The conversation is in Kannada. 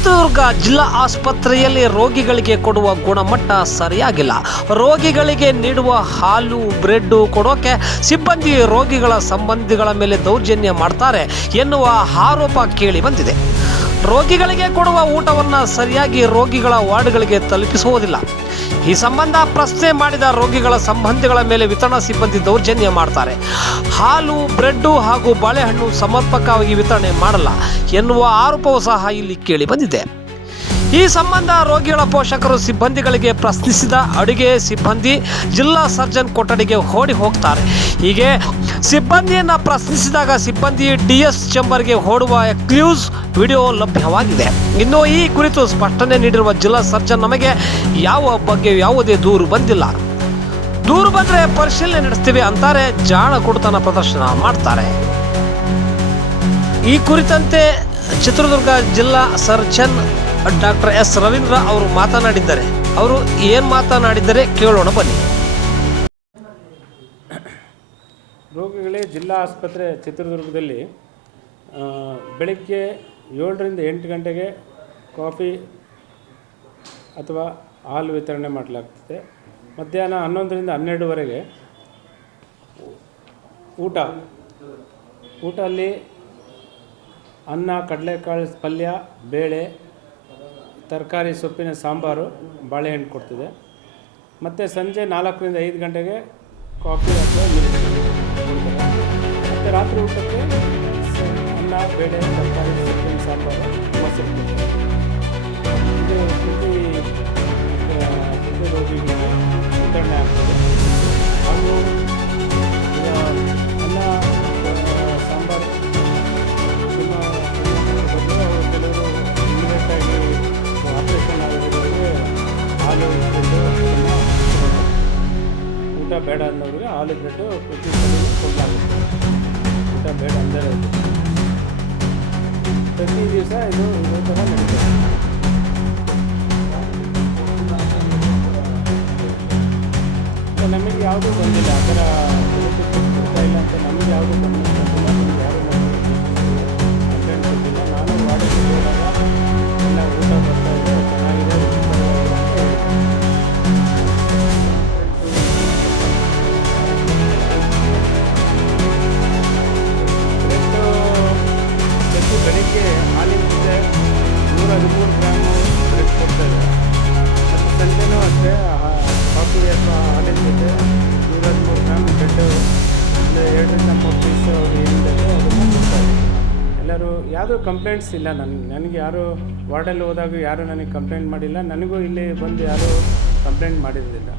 ಚಿತ್ರದುರ್ಗ ಜಿಲ್ಲಾ ಆಸ್ಪತ್ರೆಯಲ್ಲಿ ರೋಗಿಗಳಿಗೆ ಕೊಡುವ ಗುಣಮಟ್ಟ ಸರಿಯಾಗಿಲ್ಲ. ರೋಗಿಗಳಿಗೆ ನೀಡುವ ಹಾಲು, ಬ್ರೆಡ್ ಕೊಡೋಕೆ ಸಿಬ್ಬಂದಿ ರೋಗಿಗಳ ಸಂಬಂಧಿಗಳ ಮೇಲೆ ದೌರ್ಜನ್ಯ ಮಾಡ್ತಾರೆ ಎನ್ನುವ ಆರೋಪ ಕೇಳಿ ಬಂದಿದೆ. ರೋಗಿಗಳಿಗೆ ಕೊಡುವ ಊಟವನ್ನು ಸರಿಯಾಗಿ ರೋಗಿಗಳ ವಾರ್ಡ್ಗಳಿಗೆ ತಲುಪಿಸುವುದಿಲ್ಲ. ಈ ಸಂಬಂಧ ಪ್ರಶ್ನೆ ಮಾಡಿದ ರೋಗಿಗಳ ಸಂಬಂಧಿಗಳ ಮೇಲೆ ವಿತರಣಾ ಸಿಬ್ಬಂದಿ ದೌರ್ಜನ್ಯ ಮಾಡ್ತಾರೆ. ಹಾಲು, ಬ್ರೆಡ್ಡು ಹಾಗೂ ಬಾಳೆಹಣ್ಣು ಸಮರ್ಪಕವಾಗಿ ವಿತರಣೆ ಮಾಡಲ್ಲ ಎನ್ನುವ ಆರೋಪವೂ ಸಹ ಇಲ್ಲಿ ಕೇಳಿ ಬಂದಿದೆ. ಈ ಸಂಬಂಧ ರೋಗಿಗಳ ಪೋಷಕರು ಸಿಬ್ಬಂದಿಗಳಿಗೆ ಪ್ರಶ್ನಿಸಿದ ಅಡುಗೆ ಸಿಬ್ಬಂದಿ ಜಿಲ್ಲಾ ಸರ್ಜನ್ ಕೊಠಡಿಗೆ ಓಡಿ ಹೋಗ್ತಾರೆ. ಹೀಗೆ ಸಿಬ್ಬಂದಿಯನ್ನು ಪ್ರಶ್ನಿಸಿದಾಗ ಸಿಬ್ಬಂದಿ ಡಿಎಸ್ ಚೇಂಬರ್ಗೆ ಓಡುವ ಕ್ಲೂಸ್ ವಿಡಿಯೋ ಲಭ್ಯವಾಗಿದೆ. ಇನ್ನು ಈ ಕುರಿತು ಸ್ಪಷ್ಟನೆ ನೀಡಿರುವ ಜಿಲ್ಲಾ ಸರ್ಜನ್, ನಮಗೆ ಯಾವ ಬಗ್ಗೆ ಯಾವುದೇ ದೂರು ಬಂದಿಲ್ಲ, ದೂರು ಬಂದರೆ ಪರಿಶೀಲನೆ ನಡೆಸ್ತೀವಿ ಅಂತಾರೆ. ಜಾಣ ಕುಡುತನ ಪ್ರದರ್ಶನ ಮಾಡ್ತಾರೆ. ಈ ಕುರಿತಂತೆ ಚಿತ್ರದುರ್ಗ ಜಿಲ್ಲಾ ಸರ್ಜನ್ ಡಾಕ್ಟರ್ ಎಸ್ ರವೀಂದ್ರ ಅವರು ಮಾತನಾಡಿದ್ದಾರೆ. ಅವರು ಏನು ಮಾತನಾಡಿದ್ದಾರೆ ಕೇಳೋಣ ಬನ್ನಿ. ರೋಗಿಗಳೇ, ಜಿಲ್ಲಾ ಆಸ್ಪತ್ರೆ ಚಿತ್ರದುರ್ಗದಲ್ಲಿ ಬೆಳಗ್ಗೆ 7ರಿಂದ 8 ಗಂಟೆಗೆ ಕಾಫಿ ಅಥವಾ ಹಾಲು ವಿತರಣೆ ಮಾಡಲಾಗ್ತದೆ. ಮಧ್ಯಾಹ್ನ 11ರಿಂದ 12ವರೆಗೆ ಊಟ ಅಲ್ಲಿ ಅನ್ನ, ಕಡಲೆಕಾಳು ಪಲ್ಯ, ಬೇಳೆ, ತರಕಾರಿ, ಸೊಪ್ಪಿನ ಸಾಂಬಾರು, ಬಾಳೆಹಣ್ಣು ಕೊಡ್ತಿದೆ. ಮತ್ತು ಸಂಜೆ 4ರಿಂದ 5 ಗಂಟೆಗೆ ಕಾಫಿ ಅಥವಾ ಮಿಲ್ಕ್ ಕೊಡ್ತಾರೆ. ಮತ್ತು ರಾತ್ರಿ ಊಟಕ್ಕೆ ಅನ್ನ, ಬೇಳೆ, ತರಕಾರಿ, ಸೊಪ್ಪಿನ ಸಾಂಬಾರು, ಮೊಸರು ಕೊಡ್ತಾರೆ. ಇದು ಪ್ರತಿ ರೋಗಿಗಳಿಗೆ ವಿತರಣೆ ಆಗ್ತದೆ. ಹಾಗೂ ಅನ್ನ, ಸಾಂಬಾರು ಕೆಲವರು ಇಮಿಡಿಯೇಟಾಗಿ ಆಪರೇಷನ್ ಆಗಿರೋರಿಗೆ ಹಾಲು, ಬ್ರೆಡ್ಡು ಊಟ ಬೇಡ ಅನ್ನೋರಿಗೆ ಹಾಲು, ಬ್ರೆಡ್ಡು ಪ್ರತಿ ಸಲ ಕೊಡಲಾಗುತ್ತೆ. ಊಟ ಬೇಡ ಅಂದರೆ ಪ್ರತಿ ದಿವಸ ಇದು ಥರ ನಡೀತದೆ. ನಮಗೆ ಯಾವುದೂ ಬಂದಿಲ್ಲ, ಆ ಥರ ಕೊಡ್ತಾ ಇಲ್ಲ ಅಂತ ನಮಗೆ ಯಾವುದೂ ಬಂದಿಲ್ಲ. ನಮಗೆ ಯಾರು ಕಂಪ್ಲೇಂಟ್ ಕೊಟ್ಟಿಲ್ಲ. ನಾನು ವಾರ್ಡಿಗೆ ಹೋದಾಗ ಎಲ್ಲ ಊಟ ಬರ್ತಾ ಇದೆ, ಚೆನ್ನಾಗಿದೆ, ಪ್ರತಿ ಬೆಳಿಗ್ಗೆ ಹಾಲಿನ ಜೊತೆ 113 ಗ್ರಾಮು ಬ್ರೆಡ್ ಕೊಡ್ತಾರೆ. ಮತ್ತು ಸಂಜೆನೂ ಅಷ್ಟೇ ಕಾಫಿ ಅಥವಾ ಹಾಲಿನ ಜೊತೆ 113 ಗ್ರಾಮ್ ಬ್ರೆಡ್ಡು, ಅಂದರೆ 2ರಿಂದ 3 ಪೀಸ್ ಏನಿದೆ ಅದನ್ನು ಕೊಡ್ತಾರೆ. ಎಲ್ಲರೂ ಯಾವುದೂ ಕಂಪ್ಲೇಂಟ್ಸ್ ಇಲ್ಲ. ನನಗೆ ಯಾರು ವಾರ್ಡಲ್ಲಿ ಹೋದಾಗ ಯಾರೂ ನನಗೆ ಕಂಪ್ಲೇಂಟ್ ಮಾಡಿಲ್ಲ. ನನಗೂ ಇಲ್ಲಿ ಬಂದು ಯಾರೂ ಕಂಪ್ಲೇಂಟ್ ಮಾಡಿರಲಿಲ್ಲ.